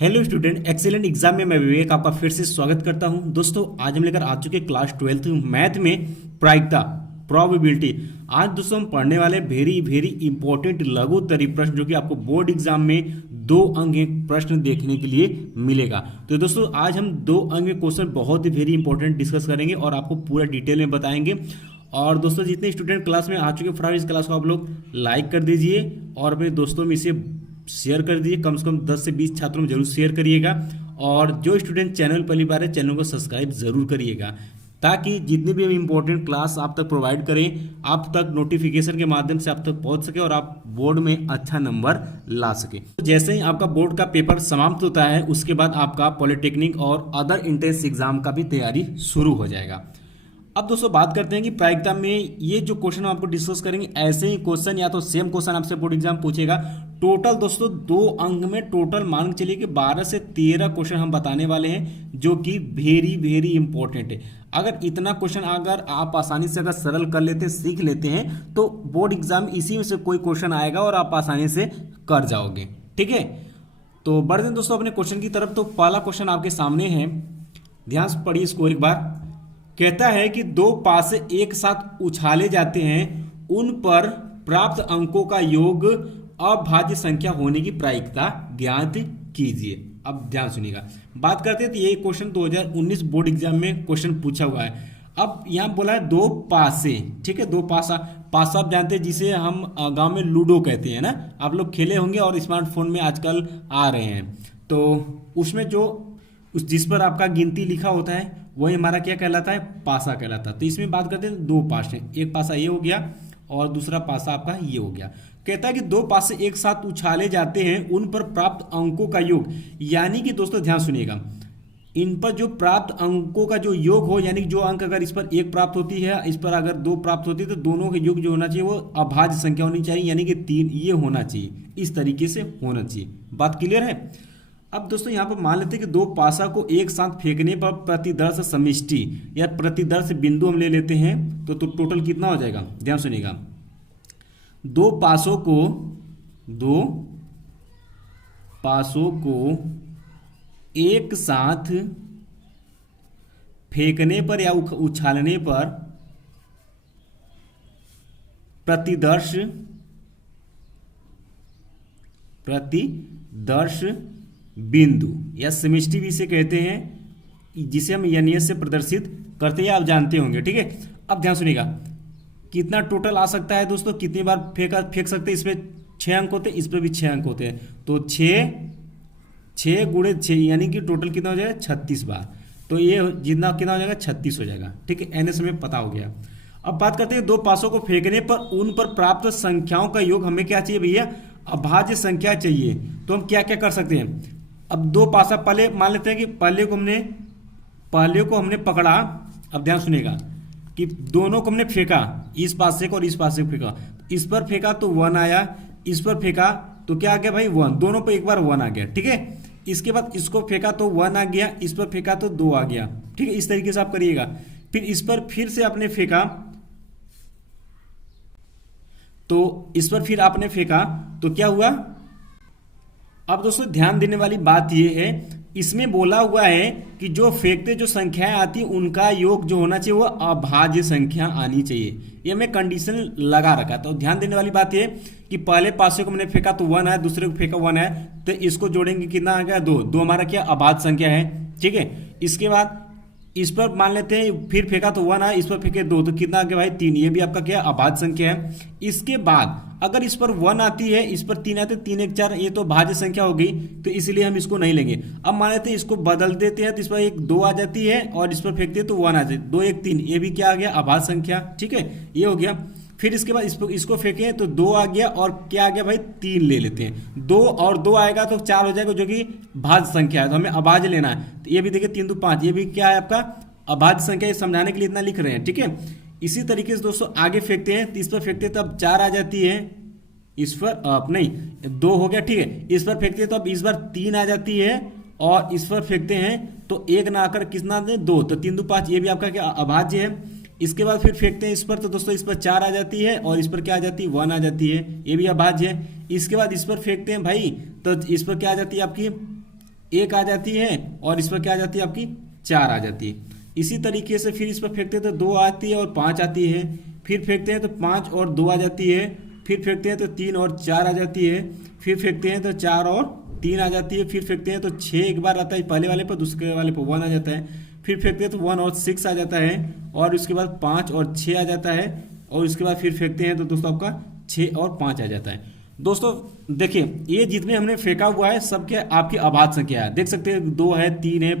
Hello student, excellent exam में मैं विवेक आपका फिर से स्वागत करता हूं। दोस्तों आज हम लेकर आ चुके क्लास 12th मैथ में प्रायिकता प्रोबेबिलिटी। आज दोस्तों हम पढ़ने वाले वेरी वेरी इंपॉर्टेंट लघु उत्तरीय प्रश्न जो कि आपको बोर्ड एग्जाम में 2 अंक एक प्रश्न देखने के लिए मिलेगा। तो दोस्तों आज हम 2 अंक में क्वेश्चन बहुत ही वेरी इंपॉर्टेंट डिस्कस करेंगे और आपको पूरा डिटेल में बताएंगे। और दोस्तों जितने स्टूडेंट क्लास में आ चुके हैं फटाफट इस क्लास को आप लोग लाइक कर दीजिए और अपने दोस्तों में इसे शेयर कर दीजिए। कम से कम 10 से 20 छात्रों में जरूर शेयर करिएगा। और जो स्टूडेंट चैनल पहली बार है चैनल को सब्सक्राइब जरूर करिएगा ताकि जितनी भी इंपॉर्टेंट क्लास आप तक प्रोवाइड करें आप तक नोटिफिकेशन के माध्यम से आप तक पहुंच सके और आप बोर्ड में अच्छा नंबर ला सके। तो जैसे ही आपका बोर्ड का पेपर समाप्त होता है उसके बाद आपका पॉलिटेक्निक और अदर एंट्रेंस एग्जाम का भी तैयारी शुरू हो जाएगा। अब दोस्तों बात करते हैं कि प्रायिकता में ये जो क्वेश्चन हम आपको डिस्कस करेंगे ऐसे ही क्वेश्चन या तो सेम क्वेश्चन आपसे बोर्ड एग्जाम पूछेगा। टोटल दोस्तों 2 अंक में टोटल मान के चलिए कि 12 से 13 क्वेश्चन हम बताने वाले हैं जो कि वेरी वेरी इंपॉर्टेंट है। अगर इतना क्वेश्चन अगर आप आसानी से अगर सरल कर लेते हैं सीख लेते हैं तो बोर्ड एग्जाम इसी में से कोई क्वेश्चन आएगा और आप आसानी से कर जाओगे। ठीक है, तो बढ़ते हैं दोस्तों अपने क्वेश्चन की तरफ। तो पहला क्वेश्चन आपके सामने है, ध्यान से पढ़िए इसको एक बार। कहता है कि 2 पासे एक साथ उछाले जाते हैं, उन पर प्राप्त अंकों का योग अभाज्य संख्या होने की प्रायिकता ज्ञात कीजिए। अब ध्यान सुनिएगा, बात करते हैं तो ये क्वेश्चन 2019 बोर्ड एग्जाम में क्वेश्चन पूछा हुआ है। अब यहाँ बोला है 2 पासे, ठीक है, 2 पासा। पासा आप जानते हैं जिसे हम गांव में लूडो कहते हैं ना, आप लोग खेले होंगे और स्मार्टफोन में आजकल आ रहे हैं। तो उसमें जो जिस पर आपका गिनती लिखा होता है वही हमारा क्या कहलाता है, पासा कहलाता है। तो इसमें बात करते हैं 2 पासे, एक पासा ये हो गया और दूसरा पासा आपका ये हो गया। कहता है कि 2 पासे एक साथ उछाले जाते हैं, उन पर प्राप्त अंकों का योग, यानी कि दोस्तों ध्यान सुनिएगा, इन पर जो प्राप्त अंकों का जो योग हो, यानी जो अंक अगर इस पर 1 प्राप्त होती है इस पर अगर 2 प्राप्त होती है तो दोनों के योग जो होना चाहिए वो अभाज्य संख्या होनी चाहिए, यानी कि 3 ये होना चाहिए, इस तरीके से होना चाहिए। बात क्लियर है। अब दोस्तों यहाँ पर मान लेते हैं कि 2 पासा को एक साथ फेंकने पर प्रतिदर्श समिष्टि या प्रतिदर्श बिंदु हम ले लेते हैं तो टोटल कितना हो जाएगा, ध्यान सुनिएगा। 2 पासों को एक साथ फेंकने पर या उछालने पर प्रतिदर्श बिंदु या समिष्टि भी इसे कहते हैं, जिसे हम एनएस से प्रदर्शित करते हैं, आप जानते होंगे। ठीक है, अब ध्यान सुनिएगा कितना टोटल आ सकता है दोस्तों, कितनी बार फेंक सकते हैं। इसमें 6 अंक होते हैं, इस पर भी 6 अंक होते हैं, तो 6 गुणे 6 यानी कि टोटल कितना हो जाएगा 36 बार। तो ये जितना कितना हो जाएगा 36 हो जाएगा। ठीक है, एनएस हमें पता हो गया। अब बात करते हैं 2 पासों को फेंकने पर उन पर प्राप्त संख्याओं का योग हमें क्या चाहिए भैया, अभाज्य संख्या चाहिए। तो हम क्या क्या कर सकते हैं। अब 2 पासा पहले मान लेते हैं कि पहले को हमने पकड़ा। अब ध्यान सुनिएगा कि दोनों को हमने फेंका, इस पास से और इस पास से फेंका। इस पर फेंका तो 1 आया, इस पर फेंका तो क्या आ गया भाई 1, दोनों पर एक बार 1 आ गया। ठीक है, इसके बाद इसको फेंका तो 1 आ गया, इस पर फेंका तो 2 आ गया। ठीक है, इस तरीके से आप करिएगा। फिर इस पर फिर से आपने फेंका तो इस पर फिर आपने फेंका तो क्या हुआ। अब दोस्तों ध्यान देने वाली बात यह है, इसमें बोला हुआ है कि जो फेंकते जो संख्याएं आती उनका योग जो होना चाहिए वो अभाज्य संख्या आनी चाहिए। ये मैं कंडीशन लगा रखा। तो ध्यान देने वाली बात यह कि पहले पासे को मैंने फेंका तो 1 आया, दूसरे को फेंका 1 आया, तो इसको जोड़ेंगे कितना आ गया 2 हमारा क्या अभाज्य संख्या है। ठीक है, इसके बाद इस पर मान लेते हैं फिर फेंका तो 1 आया, इस पर फेंके 2 तो कितना आ गया भाई 3, ये भी आपका क्या अभाज्य संख्या है। इसके बाद अगर इस पर 1 आती है, इस पर 3 आते, 3 1 4, ये तो भाज्य संख्या हो गई, तो इसलिए हम इसको नहीं लेंगे। अब मान लेते हैं इसको बदल देते हैं तो इस पर 1 2 आ जाती है और इस पर फेंकते हैं तो 1 आ जाती है, 2 1 3, ये भी क्या आ गया अभाज्य संख्या। ठीक है, ये हो गया। फिर इसके बाद इसको फेंके तो 2 आ गया और क्या आ गया भाई 3 ले लेते हैं, 2 और 2 आएगा तो 4 हो जाएगा जो कि भाज्य संख्या है, तो हमें अभाज्य लेना है। तो ये भी देखिए 3 2 5, ये भी क्या है आपका अभाज्य संख्या, ये समझाने के लिए इतना लिख रहे हैं। ठीक है, इसी तरीके से दोस्तों आगे फेंकते हैं तो इस पर फेंकते हैं तो अब 4 आ जाती है, इस पर अब नहीं 2 हो गया। ठीक है, इस पर फेंकते हैं तो अब इस बार 3 आ जाती है और इस पर फेंकते हैं तो 1 ना आकर कितना दे 2, तो 3 2 5, ये भी आपका क्या अभाज्य है। इसके बाद फिर फेंकते हैं इस पर तो दोस्तों इस पर 4 आ जाती है और इस पर क्या आ जाती है 1 आ जाती है, ये भी अभाज्य है। इसके बाद इस पर फेंकते हैं भाई तो इस पर क्या आ जाती है आपकी 1 आ जाती है और इस पर क्या आ जाती है आपकी 4 आ जाती है। इसी तरीके से फिर इस पर फेंकते हैं तो 2 आती है और 5 आती है, फिर फेंकते हैं तो 5 और 2 आ जाती है, फिर फेंकते हैं तो 3 और 4 आ जाती है, फिर फेंकते हैं तो 4 और 3 आ जाती है, फिर फेंकते हैं तो 6 एक बार आता है पहले वाले पर, दूसरे वाले पर 1 आ जाता है, फिर फेंकते हैं तो 1 और 6 आ जाता है, और उसके बाद 5 और 6 आ जाता है, और उसके बाद फिर फेंकते हैं तो दोस्तों आपका 6 और 5 आ जाता है। दोस्तों देखिए ये जितने हमने फेंका हुआ है सब क्या आपकी अभाज्य संख्या है, देख सकते हैं 2 है, 3 है,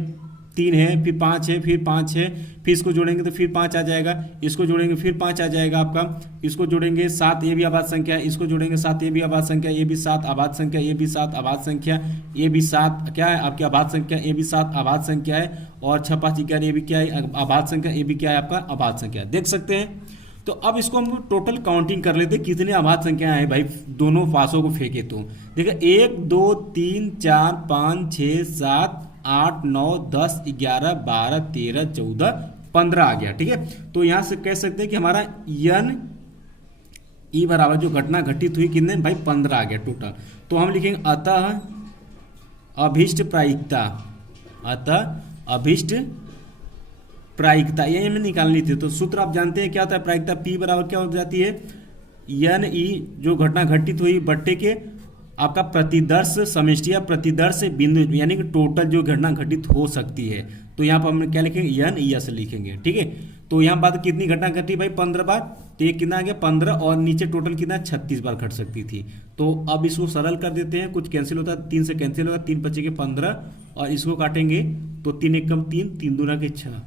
3 है, फिर 5 है, फिर 5 है, फिर इसको जोड़ेंगे तो फिर 5 आ जाएगा, इसको जोड़ेंगे फिर 5 आ जाएगा आपका, इसको जोड़ेंगे 7, ये भी अभाज्य संख्या है, इसको जोड़ेंगे 7, ये भी अभाज्य संख्या, ये भी 7 अभाज्य संख्या, ये भी 7 अभाज्य संख्या, ये भी 7 क्या है आपकी अभाज्य संख्या, ये भी 7 अभाज्य संख्या है, और 6 5 11 ये भी क्या है अभाज्य संख्या, ये भी क्या है आपका अभाज्य संख्या, देख सकते हैं। तो अब इसको हम टोटल काउंटिंग कर लेते हैं कितने अभाज्य संख्या है भाई दोनों पासों को फेंके तो। देखिए 1 2 3 4 5 6 7 8 9 10 11 12 13 14 15 आ गया, ठीक है। तो यहाँ से कह सकते हैं कि हमारा यन ई बराबर जो घटना घटित हुई कितने भाई 15 आ गया टोटल। तो हम लिखेंगे अतः अभीष्ट प्रायिकता, अतः अभीष्ट प्रायिकता ये हमें निकालनी थी। तो सूत्र आप जानते हैं क्या होता है प्रायिकता, P बराबर क्या हो जाती है यन ई जो घटना घटित हुई बट्टे के आपका प्रतिदर्श समष्टि या प्रतिदर्श बिंदु, यानी कि टोटल जो घटना घटित हो सकती है। तो यहाँ पर हम क्या लिखेंगे यन ई एस लिखेंगे, ठीक है। तो यहाँ बात कितनी घटना घटी भाई 15 बार, तो ये कितना आ गया 15, और नीचे टोटल कितना 36 बार घट सकती थी। तो अब इसको सरल कर देते हैं, कुछ कैंसिल होता है 3 से कैंसिल होगा, 3 बचे के 15, और इसको काटेंगे तो 3 1 कम 3, 3 दूना के 6,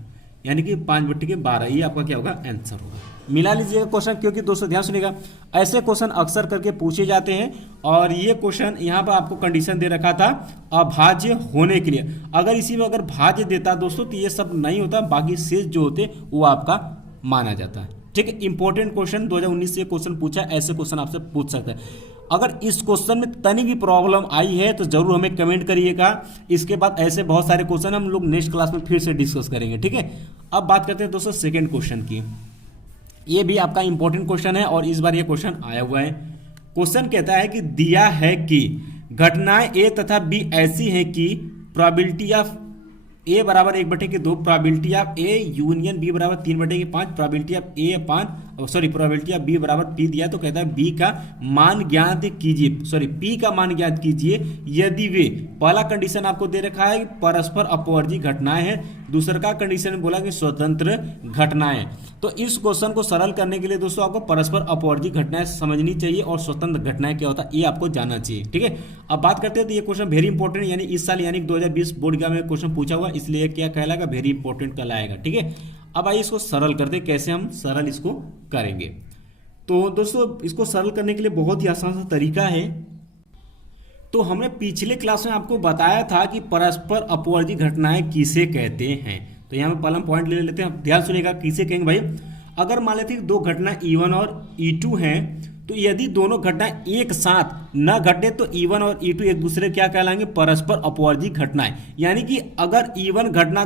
यानी कि 5/12, ये आपका क्या होगा आंसर होगा। मिला लीजिएगा क्वेश्चन, क्योंकि दोस्तों ध्यान सुनिएगा ऐसे क्वेश्चन अक्सर करके पूछे जाते हैं, और ये क्वेश्चन यहाँ पर आपको कंडीशन दे रखा था अभाज्य होने के लिए। अगर इसी में अगर भाज्य देता दोस्तों तो ये सब नहीं होता, बाकी शेष जो होते वो आपका माना जाता है, ठीक है। इंपॉर्टेंट क्वेश्चन 2019 से क्वेश्चन पूछा, ऐसे क्वेश्चन आपसे पूछ सकते हैं। अगर इस क्वेश्चन में तनी भी प्रॉब्लम आई है तो जरूर हमें कमेंट करिएगा। इसके बाद ऐसे बहुत सारे क्वेश्चन हम लोग नेक्स्ट क्लास में फिर से डिस्कस करेंगे, ठीक है। अब बात करते हैं दोस्तों सेकंड क्वेश्चन की। ये भी आपका इंपॉर्टेंट क्वेश्चन है और इस बार ये क्वेश्चन आया हुआ है। क्वेश्चन कहता है कि दिया है कि घटनाएं ए तथा बी ऐसी हैं कि प्रोबेबिलिटी ऑफ ए बराबर 1/2, probability of A union B बराबर 3/5, probability of A probability of B बराबर पी दिया। तो कहता है बी का मान ज्ञात कीजिए, पी का मान ज्ञात कीजिए यदि वे, पहला कंडीशन आपको दे रखा है परस्पर अपवर्जी घटनाएं हैं, दूसरा का कंडीशन बोला कि स्वतंत्र घटनाएं। तो इस क्वेश्चन को सरल करने के लिए दोस्तों आपको परस्पर अपवर्जी घटनाएं समझनी चाहिए और स्वतंत्र घटनाएं क्या होता है ये आपको जानना चाहिए, ठीक है। अब बात करते हैं तो ये क्वेश्चन वेरी इंपॉर्टेंट, यानी इस साल यानी 2020 बोर्ड का में क्वेश्चन पूछा हुआ, इसलिए क्या कहलाएगा वेरी इंपॉर्टेंट कहलाएगा, ठीक है। अब आइए इसको सरल करते हैं, कैसे हम सरल इसको करेंगे। तो दोस्तों इसको सरल करने के लिए बहुत ही आसान सा तरीका है। तो हमने पिछले क्लास में आपको बताया था कि परस्पर अपवर्जी घटनाएं किसे कहते हैं। तो यहाँ पे पहला पॉइंट ले लेते हैं, ध्यान सुनिएगा किसे कहेंगे भाई। अगर मान लेते हैं दो घटना E1 और E2 हैं, तो यदि दोनों घटनाएं एक साथ न घटे तो E1 और E2 एक दूसरे क्या कहलाएंगे परस्पर अपवर्जी घटनाएं। यानी कि अगर E1 घटना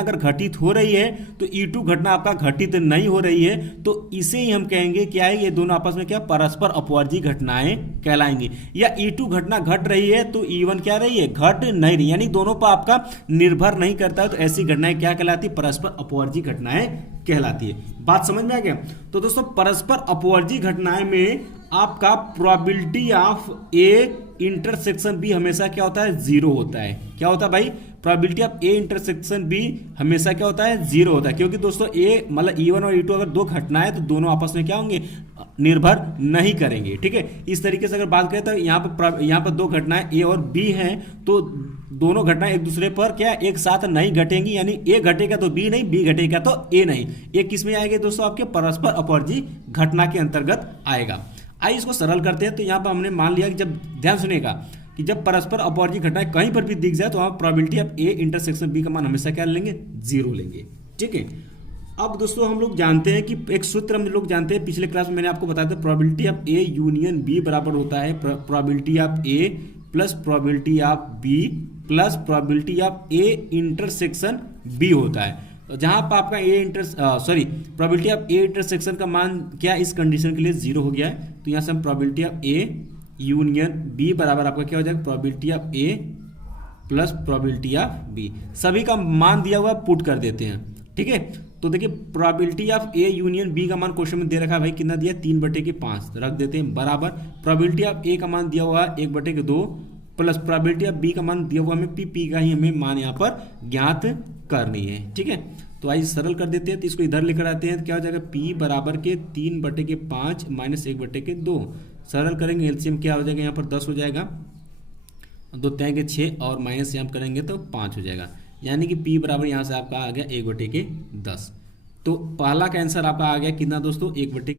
अगर घटित हो रही है तो E2 घटना आपका घटित नहीं हो रही है, तो इसे ही हम कहेंगे क्या है, ये दोनों आपस में क्या परस्पर अपवर्जी घटनाएं कहलाएंगी। या E2 घटना घट रही है तो E1 क्या रही है, घट नहीं रही, यानी दोनों पर आपका निर्भर नहीं करता है, तो ऐसी घटनाएं क्या कहलाती, परस्पर अपवर्जी घटनाएं कहलाती है। बात समझ में आ गया। तो दोस्तों परस्पर अपवर्जी घटनाएं में आपका probability of A intersection B हमेशा क्या होता है, जीरो होता है। क्या होता है भाई, probability of A intersection B हमेशा क्या होता है, जीरो होता है, क्योंकि दोस्तों ए मतलब E1 और E2 अगर दो घटनाएं तो दोनों आपस में क्या होंगे, निर्भर नहीं करेंगे, ठीक है। इस तरीके से अगर बात करें तो यहाँ पर दो घटनाएं ए और बी हैं, तो दोनों घटनाएं एक दूसरे पर क्या एक साथ नहीं घटेंगी, यानी ए घटेगा तो बी नहीं, बी घटेगा तो ए नहीं। ये किस में आएगा दोस्तों, आपके परस्पर अपवर्जी घटना के अंतर्गत आएगा। आइए इसको सरल करते हैं। तो यहाँ पर हमने मान लिया कि जब, ध्यान सुनिएगा, कि जब परस्पर अपवर्जी घटनाएं कहीं पर भी दिख जाए तो वहां probability of A intersection B का मान हमेशा क्या लेंगे, जीरो लेंगे, ठीक है। अब दोस्तों हम लोग जानते हैं कि एक सूत्र हम लोग जानते हैं, पिछले क्लास में मैंने आपको बताया था, probability of A union B बराबर होता है probability of A plus probability of B plus probability of A intersection B होता है। जहां पर आपका प्रोबेबिलिटी ऑफ ए इंटरसेक्शन का मान क्या इस कंडीशन के लिए जीरो हो गया है, तो यहां से हम probability of A union B बराबर आपका क्या हो जाएगा, probability of A plus probability of B, सभी का मान दिया हुआ पुट कर देते हैं। ठीक है, तो देखिए probability of A union B का मान क्वेश्चन में दे रखा है भाई, कितना दिया 3/5 रख देते हैं बराबर प्रोबेबिलिटी ऑफ ए का मान दिया हुआ है 1/2 प्लस प्रोबेबिलिटी ऑफ बी का मान दिया हुआ हमें पी का ही हमें मान यहाँ पर ज्ञात करनी है। ठीक है, तो आइए सरल कर देते हैं, तो इसको इधर लेकर आते हैं, तो क्या हो जाएगा p बराबर के 3/5 माइनस 1/2, सरल करेंगे एलसीएम क्या हो जाएगा यहाँ पर 10 हो जाएगा, 2 तय के 6 और माइनस यहाँ करेंगे तो 5 हो जाएगा, यानी कि p बराबर यहाँ से आपका आ गया 1/10। तो पहला का आंसर आपका आ गया कितना दोस्तों 1/।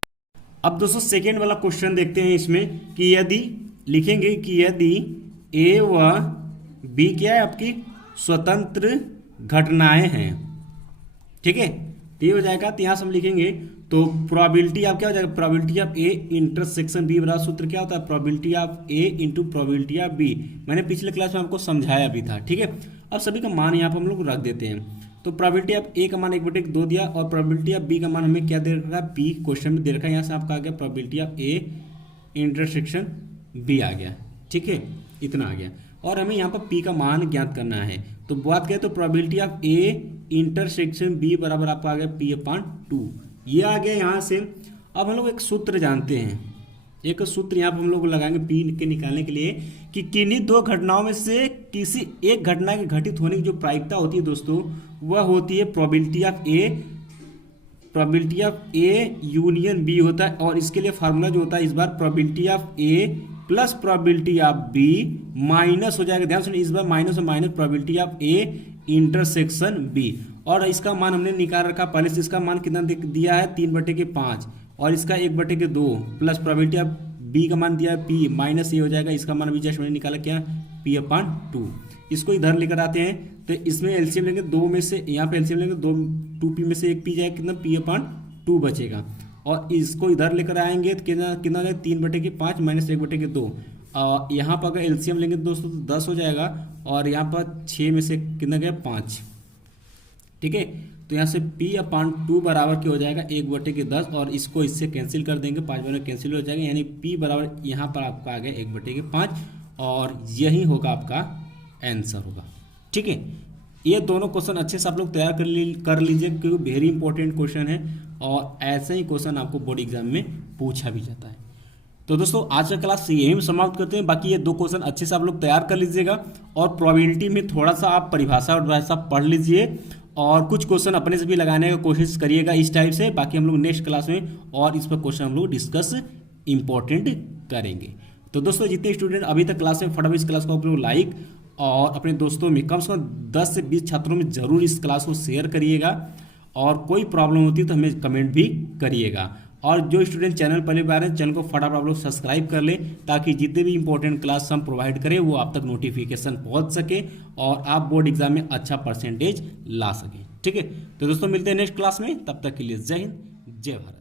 अब दोस्तों सेकेंड वाला क्वेश्चन देखते हैं इसमें कि यदि लिखेंगे कि यदि ए व बी क्या है आपकी स्वतंत्र घटनाएं हैं। ठीक है, ये हो जाएगा, तो यहाँ से हम लिखेंगे तो प्रोबेबिलिटी आप क्या हो जाएगा, probability of A intersection B बराबर सूत्र क्या होता है, probability of A into probability of B, मैंने पिछले क्लास में आपको समझाया भी था। ठीक है, अब सभी का मान यहाँ पर हम लोग रख देते हैं, तो प्रोबेबिलिटी ऑफ ए का मान 1/2 दिया और प्रोबेबिलिटी ऑफ बी का मान हमें क्या दे रखा है, बी क्वेश्चन में दे रखा है, यहाँ से आपका आ गया probability of A intersection B आ गया। ठीक है, इतना आ गया और हमें यहाँ पर p का मान ज्ञात करना है, तो बात करें तो probability of a intersection b बराबर आपका आ गया p/2, ये आ गया यहाँ से। अब हम लोग एक सूत्र जानते हैं, एक सूत्र यहाँ पर हम लोग लगाएंगे p के निकालने के लिए कि किन्हीं दो घटनाओं में से किसी एक घटना के घटित होने की जो प्रायिकता होती है दोस्तों, वह होती है probability of A union B होता है, और इसके लिए फार्मूला जो होता है इस बार probability of A plus probability of B minus हो जाएगा, ध्यान सुनिए इस बार माइनस और माइनस probability of A intersection B, और इसका मान हमने निकाल रखा पहले से, इसका मान कितना दिया है 3/5 और इसका 1/2 प्लस प्रोबेबिलिटी ऑफ बी का मान दिया है पी माइनस ये हो जाएगा, इसका मान भी जस्ट मैंने निकाला क्या p/2, इसको इधर लेकर आते हैं, तो इसमें एलसीएम लेंगे 2 में से, यहाँ पे एलसीएम लेंगे 2p में से 1 p जाएगा, कितना p/2 बचेगा, और इसको इधर लेकर आएंगे तो कितना है 3/5 माइनस 1/2, यहाँ पर अगर एलसीएम लेंगे दोस्तों तो 10 हो जाएगा, और यहाँ पर 6 में से कितना गया 5। ठीक है, तो यहाँ से p/2 बराबर क्या हो जाएगा 1/10, और इसको इससे कैंसिल कर देंगे, 5 में कैंसिल हो जाएगा, यानी p बराबर यहाँ पर आपका आ गया 1/5, और यही होगा आपका आंसर होगा। ठीक है, ये दोनों क्वेश्चन अच्छे से आप लोग तैयार कर लीजिए क्योंकि वेरी इंपॉर्टेंट क्वेश्चन है, और ऐसे ही क्वेश्चन आपको बोर्ड एग्जाम में पूछा भी जाता है। तो दोस्तों आज का क्लास यहीं में समाप्त करते हैं, बाकी ये 2 क्वेश्चन अच्छे से आप लोग तैयार कर लीजिएगा, और प्रोबेबिलिटी में थोड़ा सा आप परिभाषा और भाषा पढ़ लीजिए, और कुछ क्वेश्चन अपने से भी लगाने का कोशिश करिएगा इस टाइप से। बाकी हम लोग नेक्स्ट क्लास में और इस पर क्वेश्चन हम लोग डिस्कस इंपॉर्टेंट करेंगे। तो दोस्तों जितने स्टूडेंट अभी तक क्लास में फटाफट इस क्लास को आप लोग लाइक और अपने दोस्तों में कम से कम 10 से 20 छात्रों में जरूर इस क्लास को शेयर करिएगा, और कोई प्रॉब्लम होती है तो हमें कमेंट भी करिएगा, और जो स्टूडेंट चैनल पहली बार है चैनल को फटाफट आप लोग सब्सक्राइब कर ले, ताकि जितने भी इंपॉर्टेंट क्लास हम प्रोवाइड करें वो आप तक नोटिफिकेशन पहुंच सके और आप बोर्ड एग्जाम में अच्छा परसेंटेज ला सकें। ठीक है, तो दोस्तों मिलते हैं नेक्स्ट क्लास में, तब तक के लिए जय हिंद जय भारत।